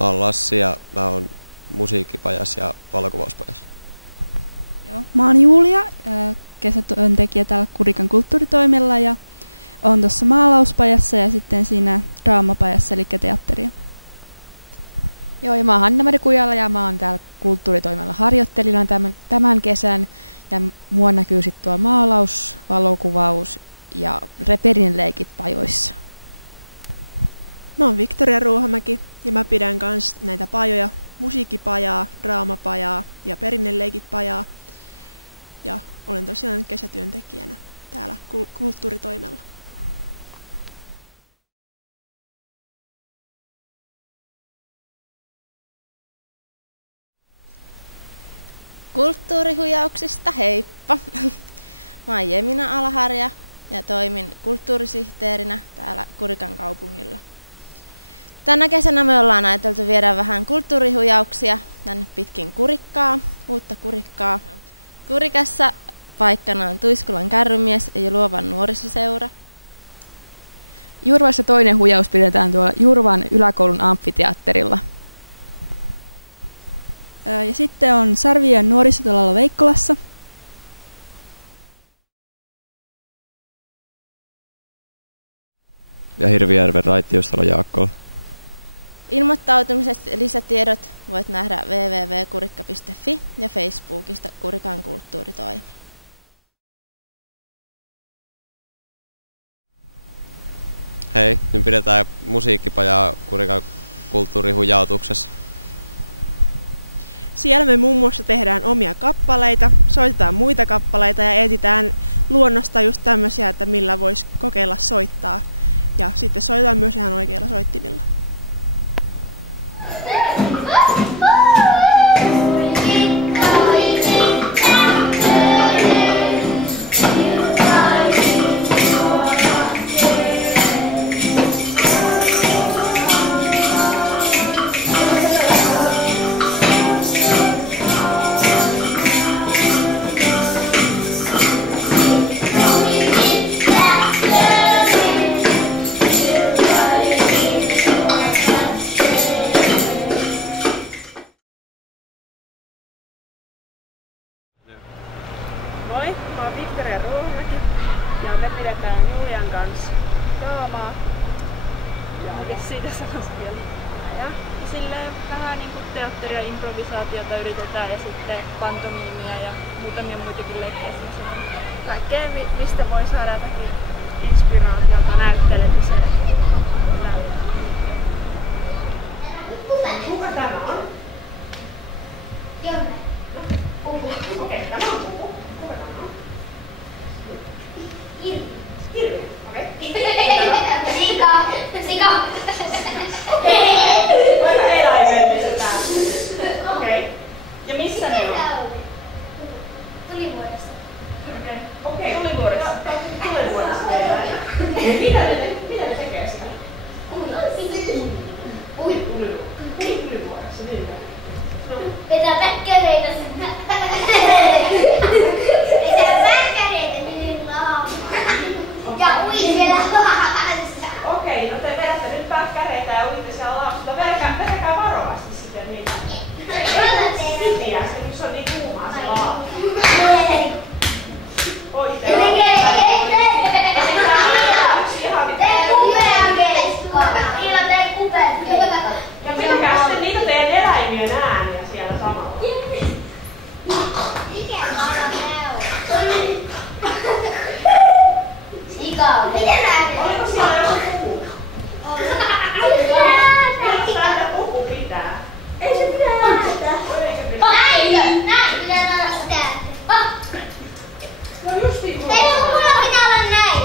Mä oon Lassi ja mä oon musiikkipajas ja valokuvauspajas. Joo, mä oon Julia, kesätyöntekijä täällä Kurikan kulttuuritoimella ja oon tuossa maalauspajassa ja sitten siinä draamapajassa eli teatteria. Joo, ja mä oon Hanna-Mari Kujala ja mä oon täällä kulttuuritoimella harjoittelijana tämän kesän. Ja mua näkyy sitten tuolla maalaus, valokuvaus ja perinleikit pajoissa. Mä oon Victoria Ruohamäki ja mä pidän kans näitä pajoja, musiikkipajaa, draamapajaa ja perinneleikit pajaa. Ja olen tosiaan kesätyöntekijänä täällä kulttuuritoimella. Kulttuurihujauksista heippa! Mä oon Jemina Alharja ja toimin kulttuurisihteerinä täällä Kurikan kaupungilla. Tänä kesänä me ollaan ajateltu viedä vähän kulttuurihujauksia tänne pitkin Kurikkaa, uutta Kurikkaa. Kurikassa paikkana on Tuiskulan kärrymies ja Luovan nuorisoseura. Jurvassa toinen hujaus pidetään tuolla Jurvan yläkoulun amfiteatterilla. Ja sitten on Sarvien nuorisotalolla Veikkolassa. Ja Hirvijärven raittiustalo Jaakkola. Ilmoittautumisesta lisätiedot voit nähdä www.kurikka.fi ja Facebookista Kurikan kulttuuritoimi. Hei, nyt pidetään musiikkipajaa Kurikan kulttuurihujautuksessa. Siellä me muun muassa tehdään omia kappaleita, soitetaan muita kappaleita ja etsitään luonnosta just tämmöisiä, että millä voisi kokeilla soittaa. Ja sitten soitetaan myös ihan oikeilla soittimilla. Moi, mä oon Victoria Ruohamäki ja me pidetään Julian kanssa draamaa. Ja mikäs siitä sanoisi vielä? Ja silleen vähän niin kuin teatteria, improvisaatiota yritetään ja sitten pantomiimia ja muutamia muitakin leikkejä. Kaikkea, mistä voi saada jotakin inspiraatiota näyttelemiseen. Kuka tämä on? Jonne. Okei, tämä on puku. Kuka tämä on? Hirvi. Hirvi, okei. Sika. Sika. Aika eläimellistä tää. Okei. Ja missä ne on? Tulivuoressa. Okei, tulivuoressa. Tulivuoressa tehdään. Mitä ne tekee siinä? Tulivuoressa, niin. Vetää päkkäreitä sinne. Vetää päkkäreitä minun laamaan. Ja ui siellä laassa. Okei, no te vedätte nyt päkkäreitä ja uitte siellä laassa, mutta vetäkää varovasti sitten niitä. Hyviä, kun se on niin kuumaa se laava. Oi, te Tee kupean keikkaa. Iila, tee kupean keikkaa. ja pitäkää sitten niitä teidän eläimien ääniä siellä samalla. Mikä on? Sika on. Miten nää? Oliko siellä joku puhu? Millaista ääntä puhu pitää? Ei se pidä näyttää. Eikä pidä. Näin pitää näyttää. No justiin tuolla. Ei kun mulla pitää olla näin.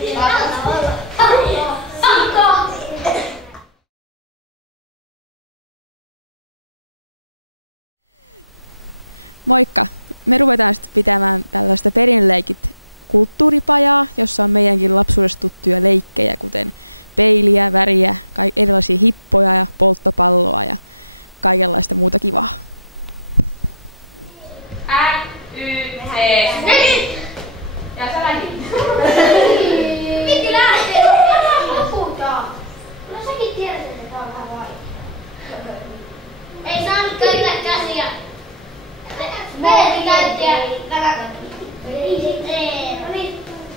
Sika. Moikka! Me ruvetaan sitten pitämään tällaista perinleikit kulttuuripajaa, jossa on meidänkin lapsuudesta tuttuja leikkejä, kuten peiliä, väriä, erilaisia hippoja ja polttopalloa ja kaikenlaista muuta kivaa. N-Y-C. Ja sä lähdit. Piti lähteä. Anna puhutaan. No säkin tiedät, että tää on vähän vaikea. Ei saa nyt käyttää käsiä. Meidän käyttäjä.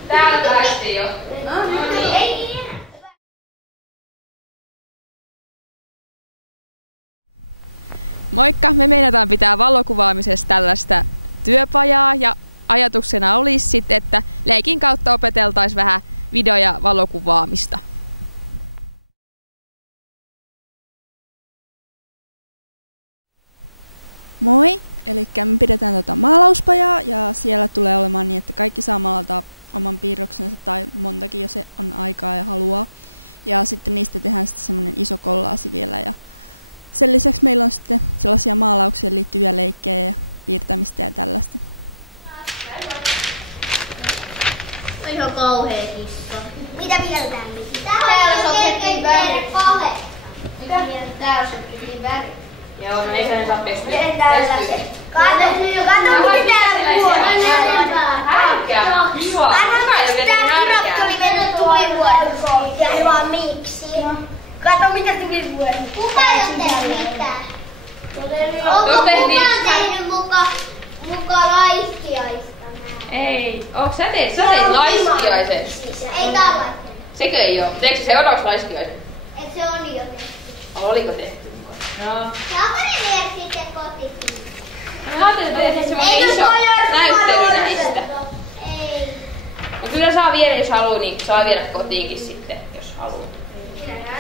Täällä päästiin jo. Moikka! Me meinataan pitää valokuvaamisesta tällaista työpajaa ja ajatuksena olisi sitten, että leikin kautta opeteltaisiin vähän video- ja valokuvaamista. Moi! Eli me pidetään maalauspajaa ja siellä tulee olemaan niin, että kaikki saa maalata oman piirroksensa tai montakin, jos se on aikaa ja haluaa. Ja sitten niistä tehdään sitten semmoinen iso kollaasi vielä. Ja sen lisäksi meillä on sitten sellaisia maalauksien liittyviä leikkejä ja piirtämistä ja tällaista. On ihan kauhea kissa. Mitä mieltä nyt? Täällä sotkettiin värit. Mitä? Täällä sotkettiin värit. Joo, no eikö ne saa pestyä? Kato, mitä täällä kuolee. Härkää! Juo! Kuka ei ole Tää härkää? kirappi oli mennyt tulivuoren. Ja vaan miksi? Kato mitä tulivuoren. Kuka ei ole tehnyt mitään? Onko kukaan tehnyt muka laiskiaista näin? Ei. Onko sä teit laiskiaisen? Ei tää ole. Sekö ei oo? Teekö se odoks laiskiaisen? Et se oli jo tehty. Oliko tehty mukaan? Joo. Saako ne viedä sitten kotiin? Mä ajattelin, että tehdään semmoinen Eikö iso toi ole näyttely näistä. Ei. No kyllä saa viedä, jos haluaa, niin saa viedä kotiinkin sitten, jos haluaa.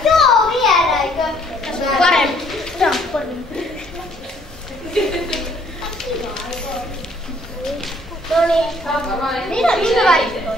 Joo, viedäänkö? Parempi. Tämä on parempi. No niin. Mitä laittaa?